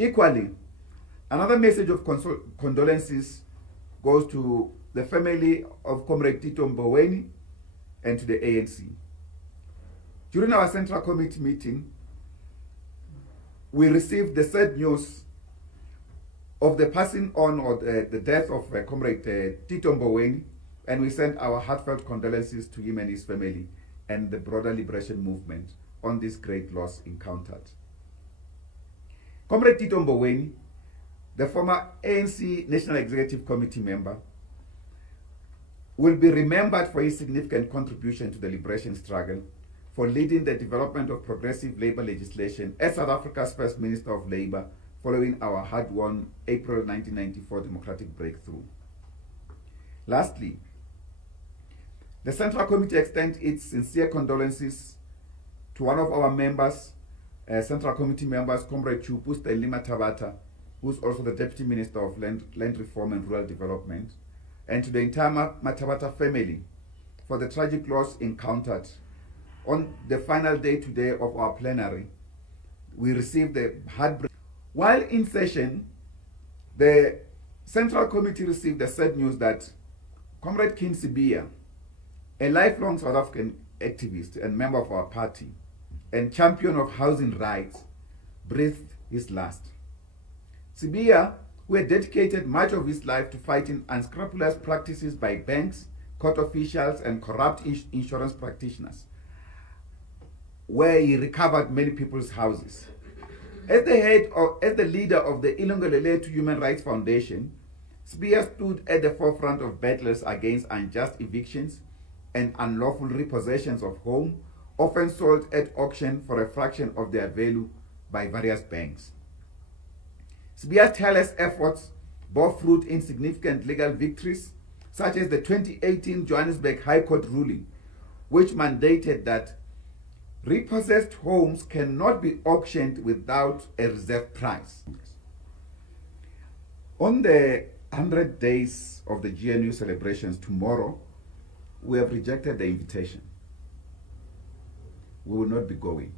Equally, another message of condolences goes to the family of Comrade Tito Mboweni and to the ANC. During our Central Committee meeting, we received the sad news of the passing on or the death of Comrade Tito Mboweni, and we sent our heartfelt condolences to him and his family and the broader liberation movement on this great loss encountered. Comrade Tito Mboweni, the former ANC National Executive Committee member, will be remembered for his significant contribution to the liberation struggle, for leading the development of progressive labor legislation as South Africa's first Minister of Labor following our hard-won April 1994 democratic breakthrough. Lastly, the Central Committee extends its sincere condolences to one of our members, Central Committee members, Comrade Chupu Solly Mapaila, who's also the Deputy Minister of Land Reform and Rural Development, and to the entire Mapaila family for the tragic loss encountered. On the final day today of our plenary, we received the heartbreak. While in session, the Central Committee received the sad news that Comrade King Sibiya, a lifelong South African activist and member of our party and champion of housing rights, breathed his last. Sibiya, who had dedicated much of his life to fighting unscrupulous practices by banks, court officials, and corrupt insurance practitioners, where he recovered many people's houses. As the leader of the Ilungelele to Human Rights Foundation, Sibiya stood at the forefront of battles against unjust evictions and unlawful repossessions of home, often sold at auction for a fraction of their value by various banks. Sibiya's tireless efforts bore fruit in significant legal victories, such as the 2018 Johannesburg High Court ruling, which mandated that repossessed homes cannot be auctioned without a reserve price. On the 100 days of the GNU celebrations tomorrow, we have rejected the invitation. We will not be going.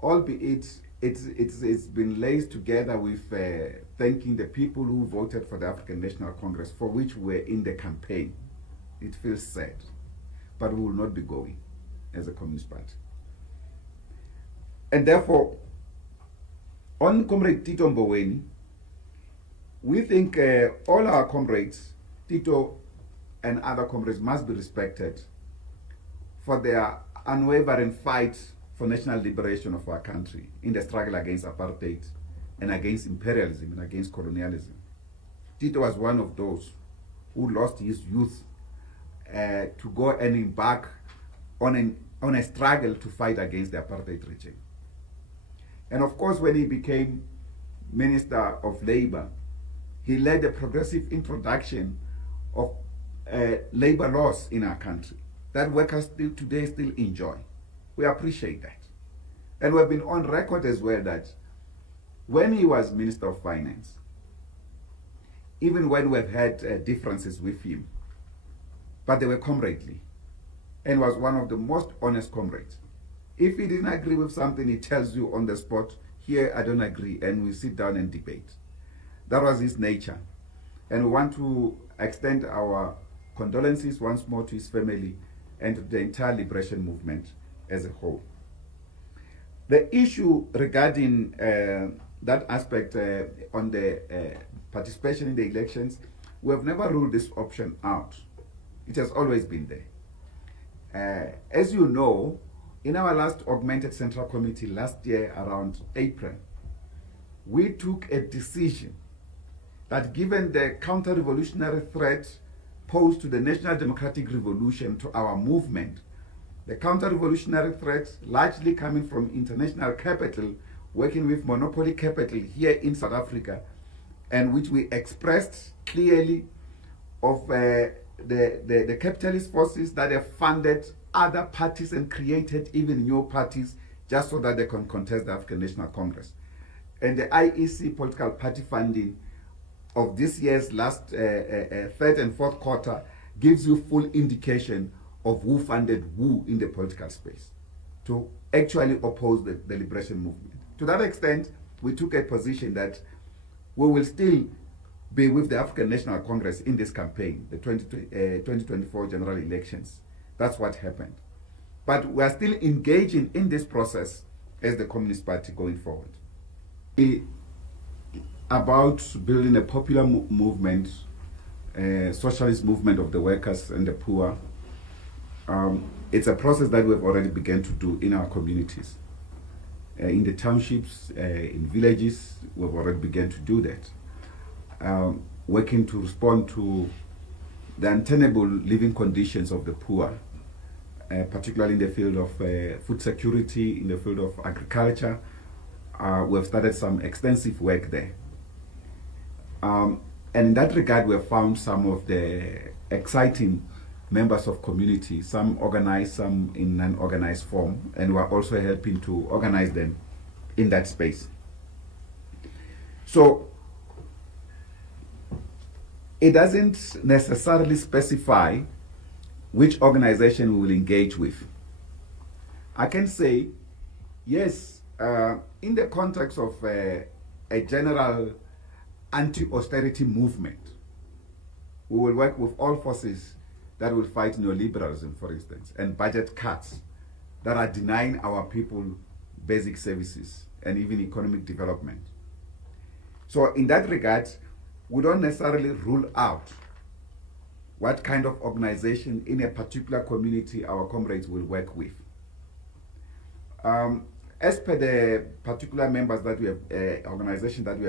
Albeit it's been laced together with thanking the people who voted for the African National Congress, for which we're in the campaign. It feels sad, but we will not be going as a Communist Party. And therefore, on Comrade Tito Mboweni, we think all our comrades, Tito and other comrades, must be respected for their unwavering fight for national liberation of our country in the struggle against apartheid and against imperialism and against colonialism. Tito was one of those who lost his youth to go and embark on a struggle to fight against the apartheid regime. And of course, when he became Minister of Labor, he led the progressive introduction of labor laws in our country that workers today still enjoy. We appreciate that. And we've been on record as well that when he was Minister of Finance, even when we've had differences with him, but they were comradely, and was one of the most honest comrades. If he didn't agree with something, he tells you on the spot, here I don't agree, and we sit down and debate. That was his nature. And we want to extend our condolences once more to his family and to the entire liberation movement as a whole. The issue regarding that aspect on the participation in the elections, we have never ruled this option out. It has always been there. As you know, in our last augmented Central Committee last year around April, we took a decision that given the counter-revolutionary threat posed to the National Democratic Revolution to our movement, the counter-revolutionary threat largely coming from international capital, working with monopoly capital here in South Africa, and which we expressed clearly of the capitalist forces that have funded other parties and created even new parties just so that they can contest the African National Congress. And the IEC political party funding of this year's last third and fourth quarter gives you full indication of who funded who in the political space to actually oppose the liberation movement. To that extent, we took a position that we will still be with the African National Congress in this campaign, the 2024 general elections. That's what happened. But we are still engaging in this process as the Communist Party going forward. About building a popular movement, socialist movement of the workers and the poor. It's a process that we've already begun to do in our communities. In the townships, in villages, we've already begun to do that. Working to respond to the untenable living conditions of the poor, particularly in the field of food security, in the field of agriculture. We've started some extensive work there. And in that regard, we have found some of the exciting members of community, some organized, some in non-organized form, and we are also helping to organize them in that space. So it doesn't necessarily specify which organization we will engage with. I can say, yes, in the context of a general anti-austerity movement, we will work with all forces that will fight neoliberalism, for instance, and budget cuts that are denying our people basic services and even economic development. So in that regard, we don't necessarily rule out what kind of organization in a particular community our comrades will work with. As per the particular members that we have, organization that we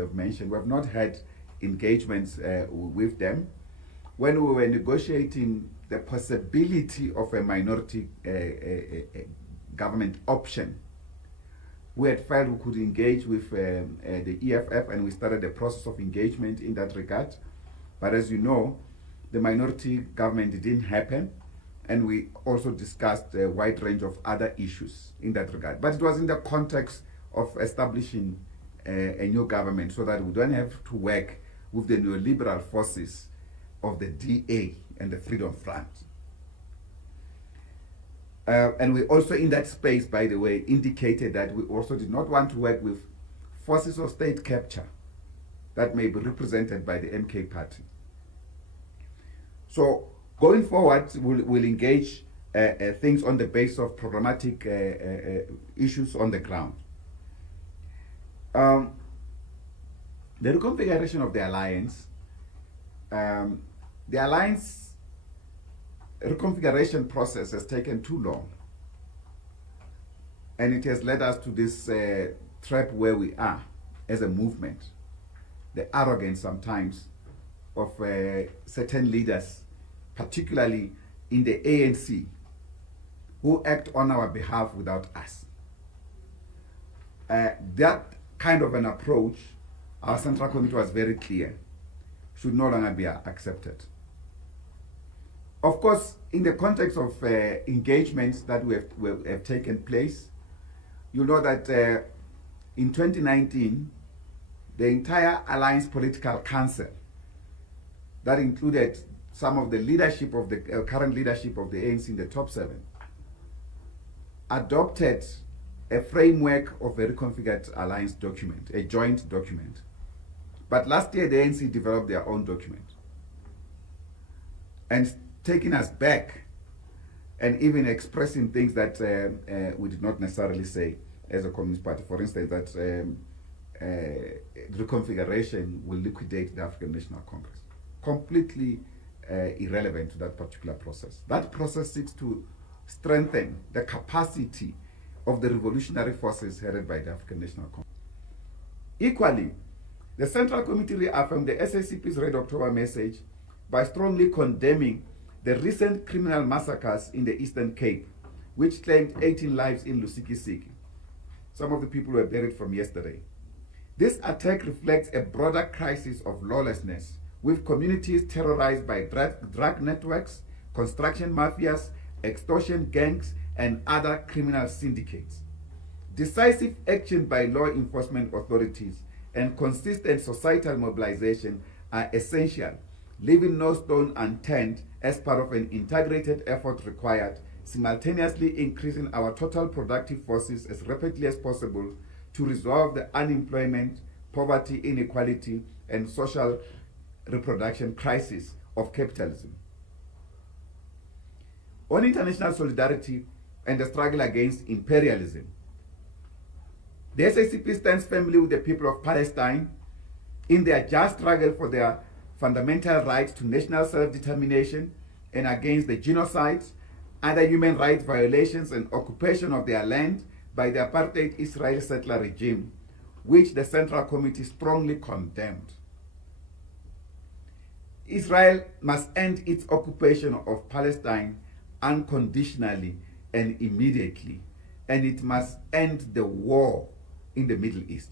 have mentioned, we have not had engagements with them. When we were negotiating the possibility of a minority government option, we had felt we could engage with the EFF, and we started the process of engagement in that regard. But as you know, the minority government didn't happen, and we also discussed a wide range of other issues in that regard. But it was in the context of establishing a new government so that we don't have to work with the neoliberal forces of the DA and the Freedom Front. And we also in that space, by the way, indicated that we also did not want to work with forces of state capture that may be represented by the MK party. So going forward, we'll engage things on the basis of programmatic issues on the ground. The reconfiguration of the alliance, the alliance reconfiguration process has taken too long, and it has led us to this trap where we are as a movement. The arrogance sometimes of certain leaders, particularly in the ANC, who act on our behalf without us. That kind of an approach, our Central Committee was very clear, should no longer be accepted. Of course, in the context of engagements that have taken place, you know that in 2019, the entire Alliance Political Council, that included some of the leadership of the current leadership of the ANC in the top 7, adopted a framework of a reconfigured alliance document, a joint document. But last year, the ANC developed their own document, and taking us back and even expressing things that we did not necessarily say as a Communist Party. For instance, that reconfiguration will liquidate the African National Congress. Completely irrelevant to that particular process. That process seeks to strengthen the capacity of the revolutionary forces headed by the African National Congress. Equally, the Central Committee reaffirmed the SACP's Red October message by strongly condemning the recent criminal massacres in the Eastern Cape, which claimed 18 lives in Lusikisiki. Some of the people were buried from yesterday. This attack reflects a broader crisis of lawlessness, with communities terrorized by drug networks, construction mafias, extortion gangs, and other criminal syndicates. Decisive action by law enforcement authorities and consistent societal mobilization are essential, leaving no stone unturned as part of an integrated effort required, simultaneously increasing our total productive forces as rapidly as possible to to resolve the unemployment, poverty, inequality, and social reproduction crisis of capitalism. On international solidarity and the struggle against imperialism, the SACP stands firmly with the people of Palestine in their just struggle for their fundamental right to national self-determination and against the genocide, other human rights violations, and occupation of their land by the apartheid Israeli settler regime, which the Central Committee strongly condemned. Israel must end its occupation of Palestine unconditionally and immediately, and it must end the war in the Middle East.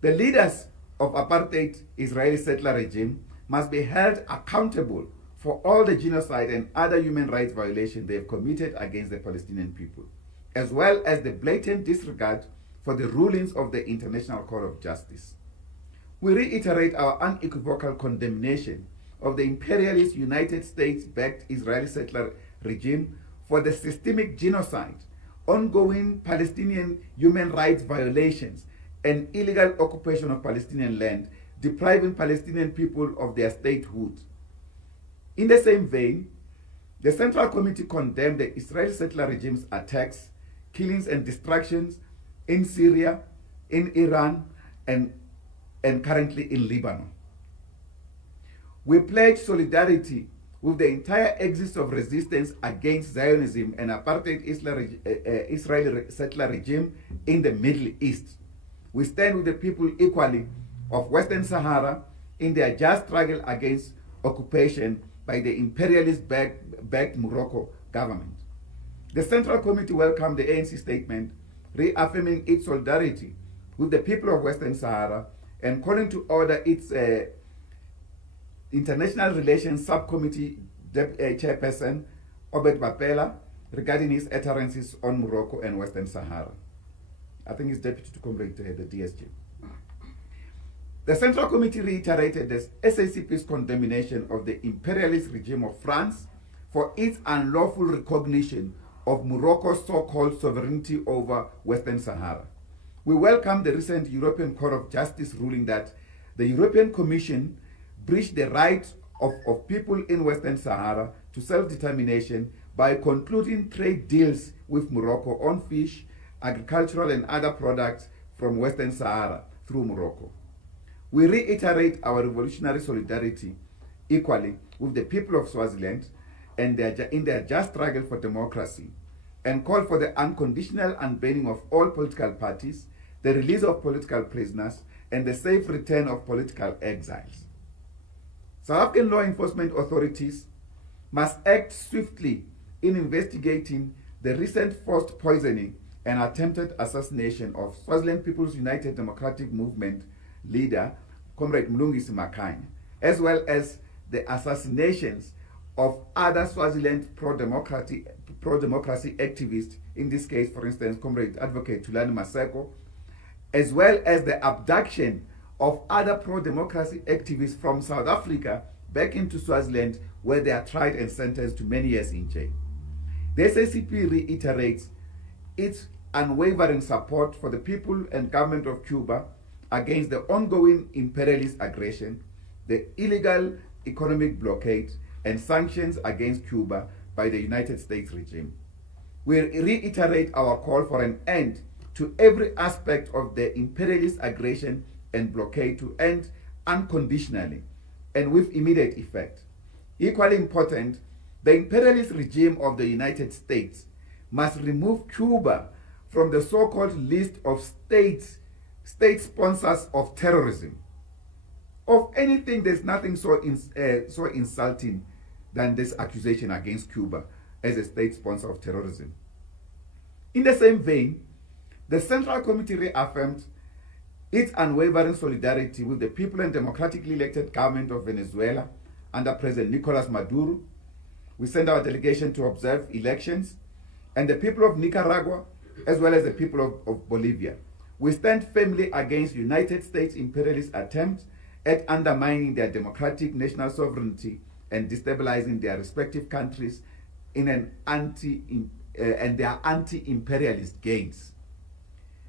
The leaders of apartheid Israeli settler regime must be held accountable for all the genocide and other human rights violations they have committed against the Palestinian people, as well as the blatant disregard for the rulings of the International Court of Justice. We reiterate our unequivocal condemnation of the imperialist United States-backed Israeli settler regime for the systemic genocide, ongoing Palestinian human rights violations, and illegal occupation of Palestinian land, depriving Palestinian people of their statehood. In the same vein, the Central Committee condemned the Israeli settler regime's attacks, killings, and destructions in Syria, in Iran, and currently in Lebanon. We pledge solidarity with the entire axis of resistance against Zionism and apartheid Israeli settler regime in the Middle East. We stand with the people equally of Western Sahara in their just struggle against occupation by the imperialist-backed Morocco government. The Central Committee welcomed the ANC statement reaffirming its solidarity with the people of Western Sahara and calling to order its International Relations Subcommittee Chairperson, Bheki Mtolo, regarding his utterances on Morocco and Western Sahara. I think he's Deputy to Comrade the DSG. The Central Committee reiterated the SACP's condemnation of the imperialist regime of France for its unlawful recognition of Morocco's so-called sovereignty over Western Sahara. We welcome the recent European Court of Justice ruling that the European Commission breached the right of people in Western Sahara to self-determination by concluding trade deals with Morocco on fish, agricultural and other products from Western Sahara through Morocco. We reiterate our revolutionary solidarity equally with the people of Swaziland and in their just struggle for democracy, and call for the unconditional unbanning of all political parties, the release of political prisoners, and the safe return of political exiles. South African law enforcement authorities must act swiftly in investigating the recent forced poisoning and attempted assassination of Swaziland People's United Democratic Movement leader, Comrade Mlungisi Makhanya, as well as the assassinations of other Swaziland pro-democracy activists, in this case, for instance, Comrade Advocate Thulani Maseko, as well as the abduction of other pro-democracy activists from South Africa back into Swaziland, where they are tried and sentenced to many years in jail. The SACP reiterates its unwavering support for the people and government of Cuba against the ongoing imperialist aggression, the illegal economic blockade, and sanctions against Cuba by the United States regime. We reiterate our call for an end to every aspect of the imperialist aggression and blockade to end unconditionally and with immediate effect. Equally important, the imperialist regime of the United States must remove Cuba from the so-called list of state sponsors of terrorism. Of anything, there's nothing so insulting than this accusation against Cuba as a state sponsor of terrorism. In the same vein, the Central Committee reaffirmed its unwavering solidarity with the people and democratically elected government of Venezuela under President Nicolas Maduro. We send our delegation to observe elections, and the people of Nicaragua, as well as the people of Bolivia. We stand firmly against United States imperialist attempts at undermining their democratic national sovereignty and destabilizing their respective countries in an their anti-imperialist gains.